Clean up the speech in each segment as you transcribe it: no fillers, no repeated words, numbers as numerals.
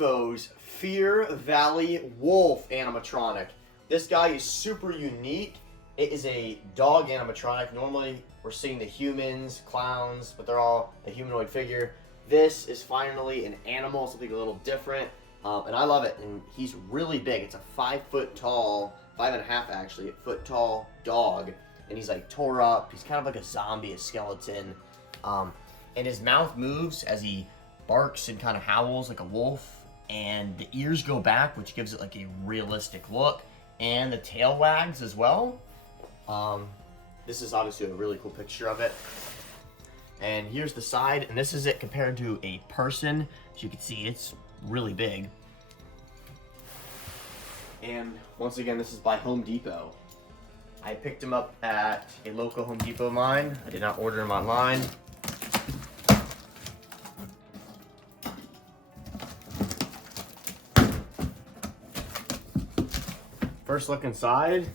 Depot's Fear Valley Wolf animatronic. This guy is super unique. It is a dog animatronic. Normally we're seeing the humans, clowns, but they're all a humanoid figure. This is finally an animal, something a little different, and I love it. And he's really big. It's a 5 foot tall, 5.5 actually, foot tall dog, and he's like tore up. He's kind of like a zombie, a skeleton, and his mouth moves as he barks and kind of howls like a wolf, and the ears go back, which gives it like a realistic look, and the tail wags as well. This is obviously a really cool picture of it. And here's the side, and this is it compared to a person. As you can see, it's really big. And once again, this is by Home Depot. I picked him up at a local Home Depot of mine. I did not order him online. First look inside,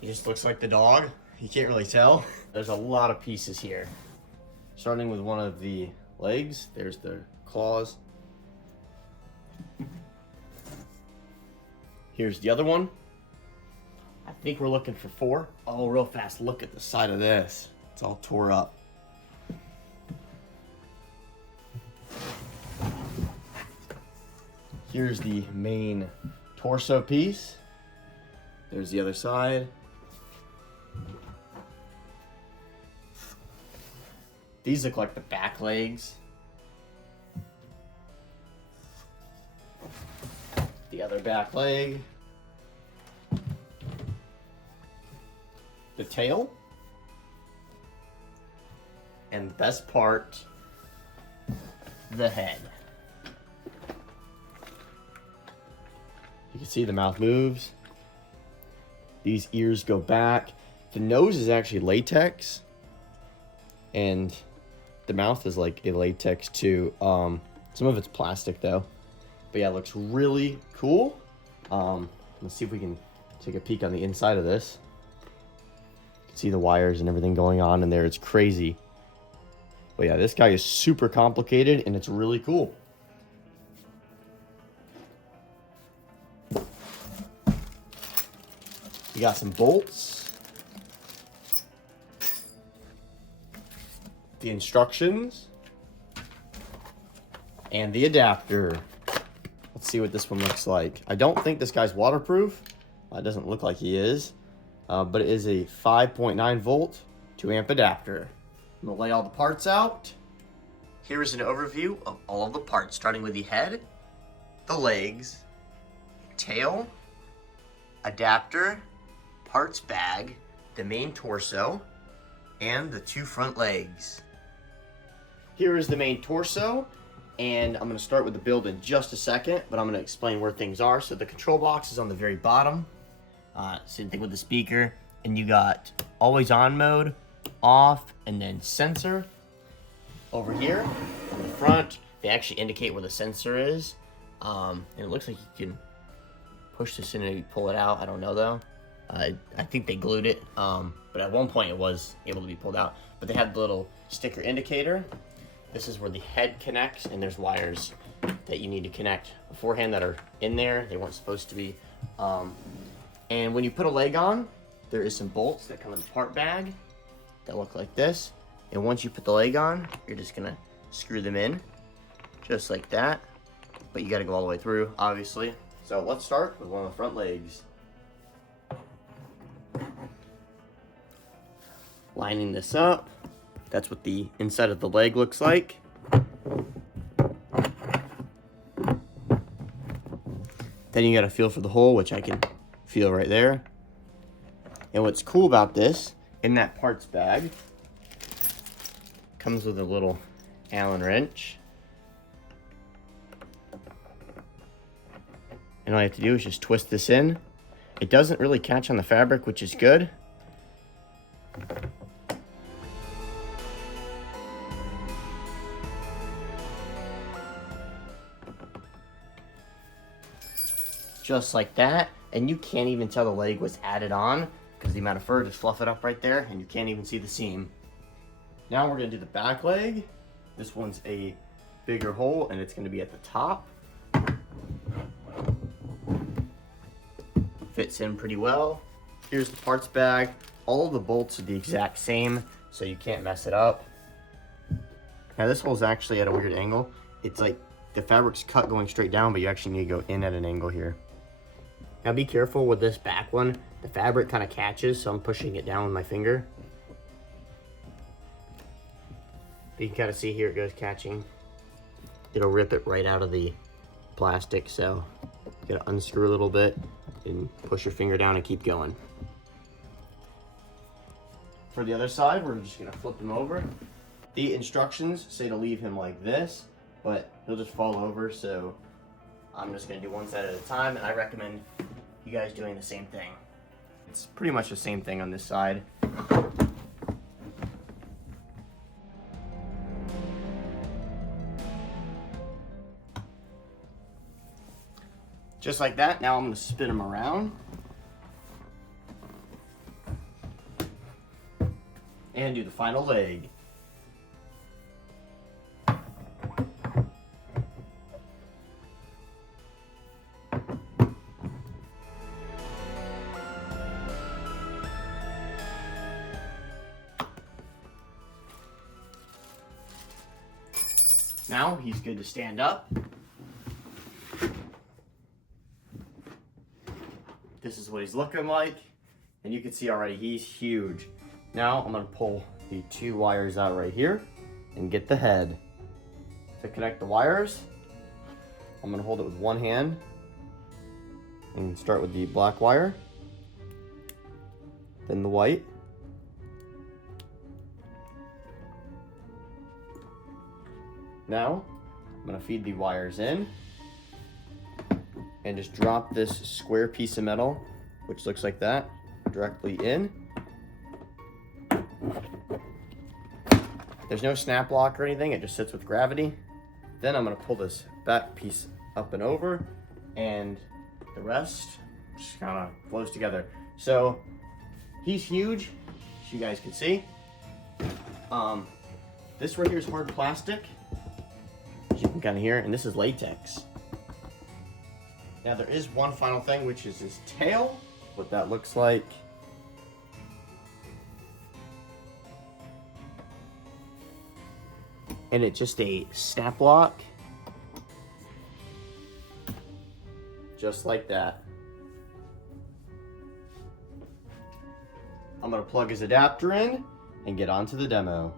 he just looks like the dog. You can't really tell. There's a lot of pieces here. Starting with one of the legs, there's the claws. Here's the other one. I think we're looking for 4. Oh, real fast, look at the side of this. It's all tore up. Here's the main torso piece. There's the other side. These look like the back legs. The other back leg. The tail. And the best part, the head. You can see the mouth moves. These ears go back. The nose is actually latex. And the mouth is like a latex too. Some of it's plastic though. But yeah, it looks really cool. Let's see if we can take a peek on the inside of this. You can see the wires and everything going on in there. It's crazy. But yeah, this guy is super complicated and it's really cool. You got some bolts. The instructions. And the adapter. Let's see what this one looks like. I don't think this guy's waterproof. It doesn't look like he is. But it is a 5.9 volt 2 amp adapter. I'm gonna lay all the parts out. Here is an overview of all of the parts, starting with the head, the legs, tail, adapter, parts bag, the main torso, and the 2 front legs. Here is the main torso, and I'm going to start with the build in just a second, but I'm going to explain where things are. So the control box is on the very bottom. Same thing with the speaker, and you got always on mode, off, and then sensor. Over here on the front, they actually indicate where the sensor is, and it looks like you can push this in and maybe pull it out. I don't know though. I think they glued it, but at one point it was able to be pulled out. But they had the little sticker indicator. This is where the head connects, and there's wires that you need to connect beforehand that are in there. They weren't supposed to be. And when you put a leg on, there is some bolts that come in the part bag that look like this. And once you put the leg on, you're just gonna screw them in, just like that. But you gotta go all the way through, obviously. So let's start with one of the front legs. Lining this up, that's what the inside of the leg looks like. Then you gotta feel for the hole, which I can feel right there. And what's cool about this, in that parts bag, comes with a little Allen wrench. And all you have to do is just twist this in. It doesn't really catch on the fabric, which is good. Just like that, and you can't even tell the leg was added on because the amount of fur, just fluff it up right there, and you can't even see the seam. Now we're gonna do the back leg. This one's a bigger hole, and it's gonna be at the top. fits in pretty well. Here's the parts bag. All of the bolts are the exact same, so you can't mess it up. Now this hole's actually at a weird angle. It's like the fabric's cut going straight down, but you actually need to go in at an angle here. Now be careful with this back one. The fabric kind of catches, so I'm pushing it down with my finger. You can kind of see here it goes catching. It'll rip it right out of the plastic, so you gotta unscrew a little bit and push your finger down and keep going. For the other side, we're just gonna flip him over. The instructions say to leave him like this, but he'll just fall over, so I'm just gonna do one side at a time, and I recommend you guys doing the same thing. It's pretty much the same thing on this side. Just like that. Now I'm gonna spin him around. And do the final leg. Now he's good to stand up. This is what he's looking like. And you can see already he's huge. Now I'm gonna pull the 2 wires out right here and get the head. To connect the wires, I'm gonna hold it with one hand and start with the black wire, then the white, now I'm gonna feed the wires in and just drop this square piece of metal, which looks like that, directly in. There's no snap lock or anything, it just sits with gravity. Then I'm gonna pull this back piece up and over, and the rest just kinda flows together. So he's huge, as you guys can see. This right here is hard plastic, as you can kinda hear, and this is latex. Now there is one final thing, which is his tail, what that looks like. And it's just a snap lock, just like that. I'm gonna plug his adapter in and get on to the demo.